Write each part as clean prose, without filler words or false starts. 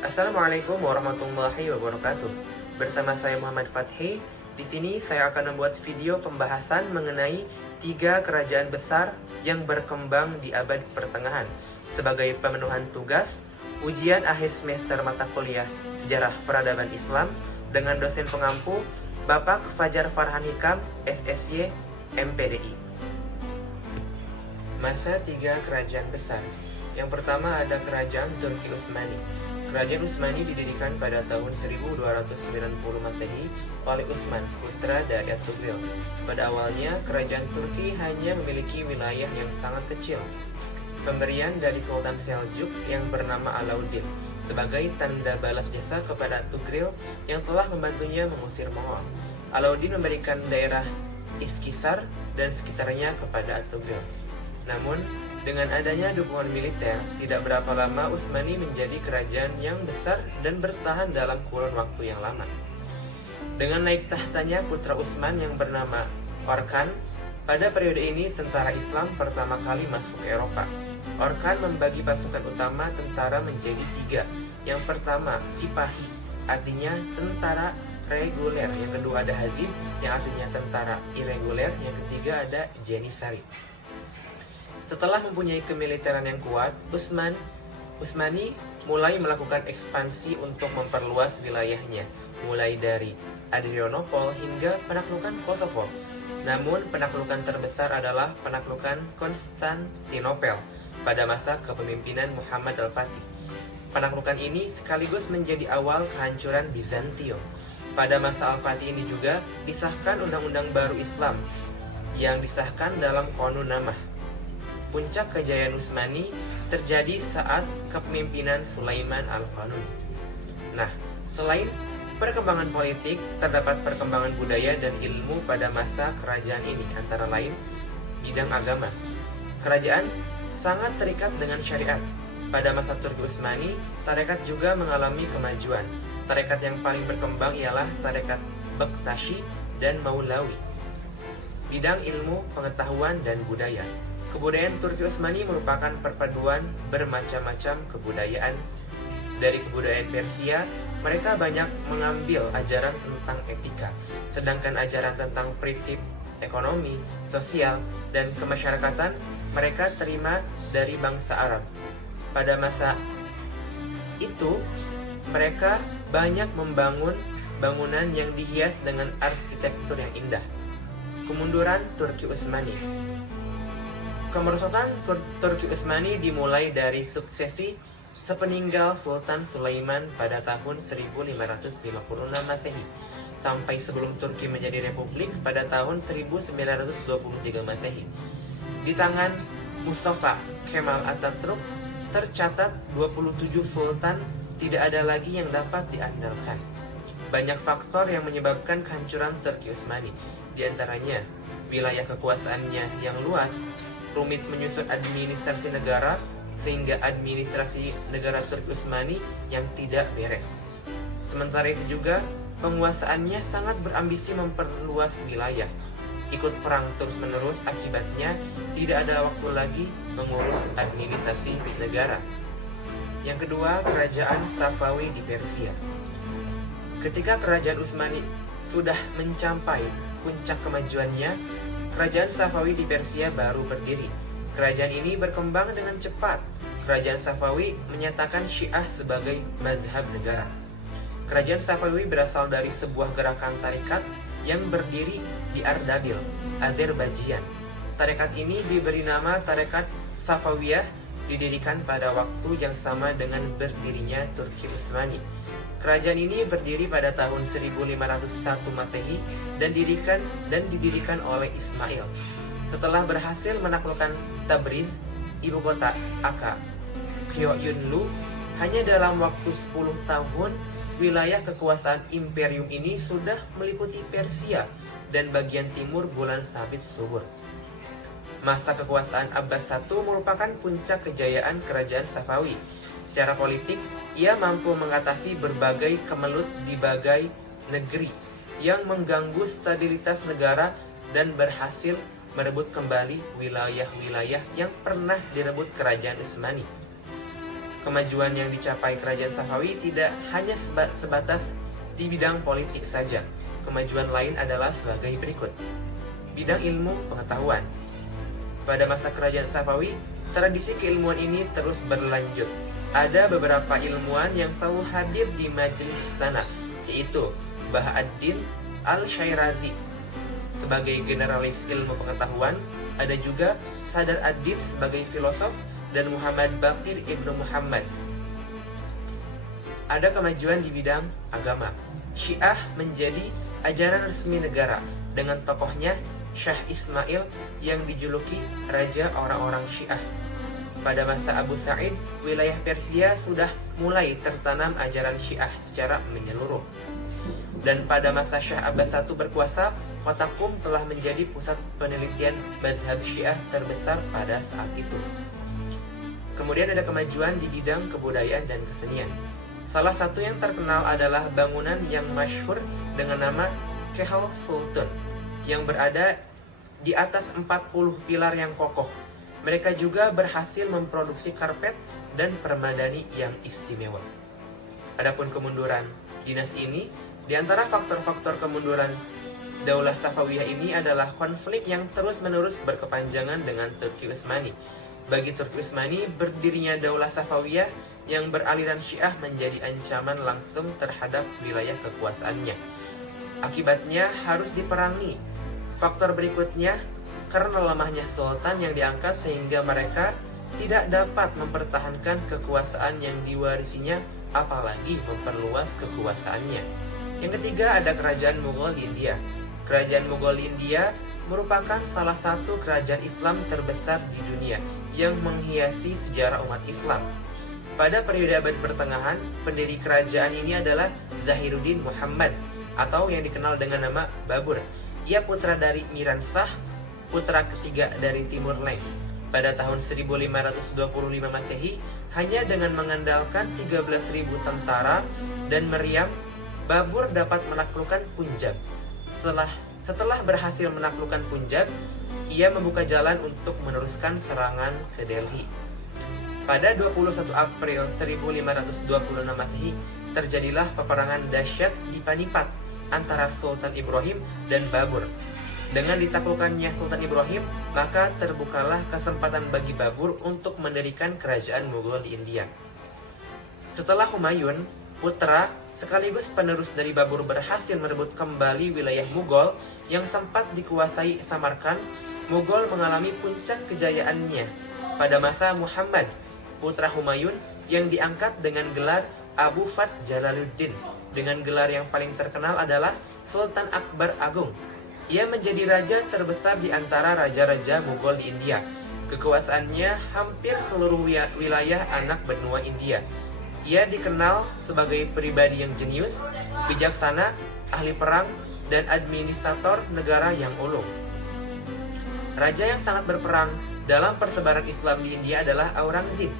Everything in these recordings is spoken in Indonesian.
Assalamualaikum warahmatullahi wabarakatuh. Bersama saya Muhammad Fathi. Di sini saya akan membuat video pembahasan mengenai 3 kerajaan besar yang berkembang di abad pertengahan sebagai pemenuhan tugas ujian akhir semester mata kuliah Sejarah Peradaban Islam dengan dosen pengampu Bapak Fajar Farhan Hikam, SSY, MPDI. Masa 3 kerajaan besar. Yang pertama ada Kerajaan Turki Utsmani. Kerajaan Utsmani didirikan pada tahun 1290 Masehi oleh Utsman, putra dari Ertugrul. Pada awalnya, kerajaan Turki hanya memiliki wilayah yang sangat kecil. Pemberian dari Sultan Seljuk yang bernama Alauddin sebagai tanda balas jasa kepada Ertugrul yang telah membantunya mengusir Mongol. Alauddin memberikan daerah Iskisar dan sekitarnya kepada Ertugrul. Namun, dengan adanya dukungan militer, tidak berapa lama Utsmani menjadi kerajaan yang besar dan bertahan dalam kurun waktu yang lama. Dengan naik tahtanya putra Utsman yang bernama Orkan, pada periode ini tentara Islam pertama kali masuk ke Eropa. Orkan membagi pasukan utama tentara menjadi 3. Yang pertama, Sipahi, artinya tentara reguler. Yang kedua ada Hazim, yang artinya tentara irreguler. Yang ketiga ada Janissary. Setelah mempunyai kemiliteran yang kuat, Utsmani mulai melakukan ekspansi untuk memperluas wilayahnya, mulai dari Adrianopol hingga penaklukan Kosovo. Namun, penaklukan terbesar adalah penaklukan Konstantinopel pada masa kepemimpinan Muhammad Al-Fatih. Penaklukan ini sekaligus menjadi awal kehancuran Bizantium. Pada masa Al-Fatih ini juga disahkan undang-undang baru Islam yang disahkan dalam Qanun Namah. Puncak kejayaan Utsmani terjadi saat kepemimpinan Sulaiman Al-Qanun. Nah, selain perkembangan politik, terdapat perkembangan budaya dan ilmu pada masa kerajaan ini, antara lain bidang agama. Kerajaan sangat terikat dengan syariat. Pada masa Turki Utsmani, tarekat juga mengalami kemajuan. Tarekat yang paling berkembang ialah tarekat Bektashi dan Maulawi. Bidang ilmu, pengetahuan, dan budaya. Kebudayaan Turki Utsmani merupakan perpaduan bermacam-macam kebudayaan. Dari kebudayaan Persia, mereka banyak mengambil ajaran tentang etika, sedangkan ajaran tentang prinsip ekonomi, sosial, dan kemasyarakatan mereka terima dari bangsa Arab. Pada masa itu, mereka banyak membangun bangunan yang dihias dengan arsitektur yang indah. Kemunduran Turki Utsmani. Kemerosotan Turki Utsmani dimulai dari suksesi sepeninggal Sultan Sulaiman pada tahun 1556 Masehi sampai sebelum Turki menjadi republik pada tahun 1923 Masehi. Di tangan Mustafa Kemal Atatürk tercatat 27 sultan, tidak ada lagi yang dapat diandalkan. Banyak faktor yang menyebabkan kehancuran Turki Utsmani, di antaranya wilayah kekuasaannya yang luas, rumit menyusun administrasi negara, sehingga administrasi negara Turki Utsmani yang tidak beres. Sementara itu juga, penguasaannya sangat berambisi memperluas wilayah. Ikut perang terus-menerus, akibatnya tidak ada waktu lagi mengurus administrasi negara. Yang kedua, Kerajaan Safawi di Persia. Ketika Kerajaan Utsmani sudah mencapai puncak kemajuannya, Kerajaan Safawi di Persia baru berdiri. Kerajaan ini berkembang dengan cepat. Kerajaan Safawi menyatakan Syiah sebagai mazhab negara. Kerajaan Safawi berasal dari sebuah gerakan tarekat yang berdiri di Ardabil, Azerbaijan. Tarekat ini diberi nama Tarekat Safawiyah, didirikan pada waktu yang sama dengan berdirinya Turki Utsmani. Kerajaan ini berdiri pada tahun 1501 Masehi dan didirikan oleh Ismail. Setelah berhasil menaklukkan Tabriz, ibu kota Aka Kyoyunlu, hanya dalam waktu 10 tahun, wilayah kekuasaan imperium ini sudah meliputi Persia dan bagian timur Bulan Sabit subur. Masa kekuasaan Abbas I merupakan puncak kejayaan kerajaan Safawi. Secara politik, ia mampu mengatasi berbagai kemelut di bagai negeri yang mengganggu stabilitas negara dan berhasil merebut kembali wilayah-wilayah yang pernah direbut kerajaan Utsmani. Kemajuan yang dicapai kerajaan Safawi tidak hanya sebatas di bidang politik saja. Kemajuan lain adalah sebagai berikut. Bidang ilmu pengetahuan. Pada masa kerajaan Safawi, tradisi keilmuan ini terus berlanjut. Ada beberapa ilmuwan yang selalu hadir di majelis istana, yaitu Bahauddin Al-Syairazi sebagai generalis ilmu pengetahuan, ada juga Sadar ad-Din sebagai filosof, dan Muhammad Baqir Ibnu Muhammad. Ada kemajuan di bidang agama. Syiah menjadi ajaran resmi negara dengan tokohnya Syah Ismail yang dijuluki Raja Orang-orang Syiah. Pada masa Abu Sa'id, wilayah Persia sudah mulai tertanam ajaran Syiah secara menyeluruh. Dan pada masa Syah Abbas I berkuasa, kota Qum telah menjadi pusat penelitian mazhab Syiah terbesar pada saat itu. Kemudian ada kemajuan di bidang kebudayaan dan kesenian. Salah satu yang terkenal adalah bangunan yang masyhur dengan nama Kehal Sultan yang berada di atas 40 pilar yang kokoh. Mereka juga berhasil memproduksi karpet dan permadani yang istimewa. Adapun kemunduran dinasti ini, di antara faktor-faktor kemunduran Daulah Safawiyah ini adalah konflik yang terus-menerus berkepanjangan dengan Turki Utsmani. Bagi Turki Utsmani, berdirinya Daulah Safawiyah yang beraliran Syiah menjadi ancaman langsung terhadap wilayah kekuasaannya. Akibatnya harus diperangi. Faktor berikutnya, karena lemahnya sultan yang diangkat sehingga mereka tidak dapat mempertahankan kekuasaan yang diwarisinya, apalagi memperluas kekuasaannya. Yang ketiga ada kerajaan Mughal di India. Kerajaan Mughal di India merupakan salah satu kerajaan Islam terbesar di dunia yang menghiasi sejarah umat Islam. Pada periode abad pertengahan, pendiri kerajaan ini adalah Zahiruddin Muhammad atau yang dikenal dengan nama Babur. Ia putra dari Miran Shah, putra ketiga dari Timur Leng. Pada tahun 1525 Masehi, hanya dengan mengandalkan 13.000 tentara dan meriam, Babur dapat menaklukkan Punjab. Setelah berhasil menaklukkan Punjab, ia membuka jalan untuk meneruskan serangan ke Delhi. Pada 21 April 1526 Masehi, terjadilah peperangan dahsyat di Panipat antara Sultan Ibrahim dan Babur. Dengan ditaklukkannya Sultan Ibrahim, maka terbukalah kesempatan bagi Babur untuk mendirikan kerajaan Mughal di India. Setelah Humayun, putra sekaligus penerus dari Babur berhasil merebut kembali wilayah Mughal yang sempat dikuasai Samarkand, Mughal mengalami puncak kejayaannya pada masa Muhammad, putra Humayun yang diangkat dengan gelar Abu Fath Jalaluddin. Dengan gelar yang paling terkenal adalah Sultan Akbar Agung. Ia menjadi raja terbesar di antara raja-raja Mughal di India. Kekuasaannya hampir seluruh wilayah anak benua India. Ia dikenal sebagai pribadi yang jenius, bijaksana, ahli perang, dan administrator negara yang ulung. Raja yang sangat berperan dalam persebaran Islam di India adalah Aurangzeb.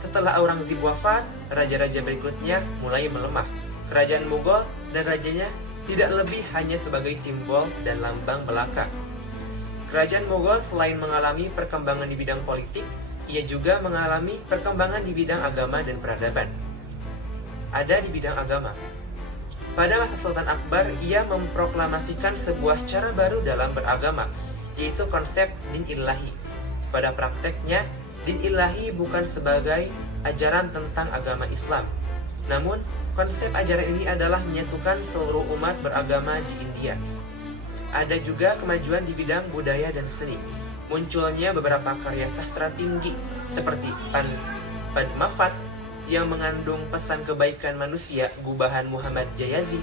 Setelah Aurangzeb wafat, raja-raja berikutnya mulai melemah. Kerajaan Mughal dan rajanya tidak lebih hanya sebagai simbol dan lambang belaka. Kerajaan Mughal selain mengalami perkembangan di bidang politik, ia juga mengalami perkembangan di bidang agama dan peradaban. Ada di bidang agama. Pada masa Sultan Akbar, ia memproklamasikan sebuah cara baru dalam beragama, yaitu konsep din ilahi. Pada prakteknya, din ilahi bukan sebagai ajaran tentang agama Islam. Namun, konsep ajaran ini adalah menyatukan seluruh umat beragama di India. Ada juga kemajuan di bidang budaya dan seni. Munculnya beberapa karya sastra tinggi seperti Padmavat yang mengandung pesan kebaikan manusia gubahan Muhammad Jayazi.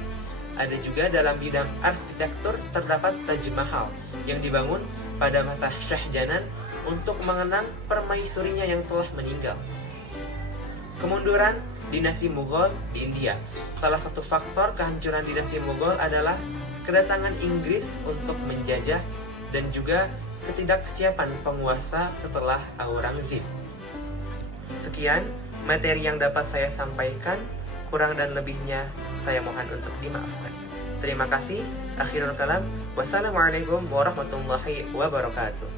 Ada juga dalam bidang arsitektur terdapat Taj Mahal yang dibangun pada masa Shah Jahan untuk mengenang permaisurinya yang telah meninggal. Kemunduran dinasti Mughal di India. Salah satu faktor kehancuran dinasti Mughal adalah kedatangan Inggris untuk menjajah dan juga ketidaksiapan penguasa setelah Aurangzeb. Sekian materi yang dapat saya sampaikan, kurang dan lebihnya saya mohon untuk dimaafkan. Terima kasih. Akhirul kalam. Wassalamualaikum warahmatullahi wabarakatuh.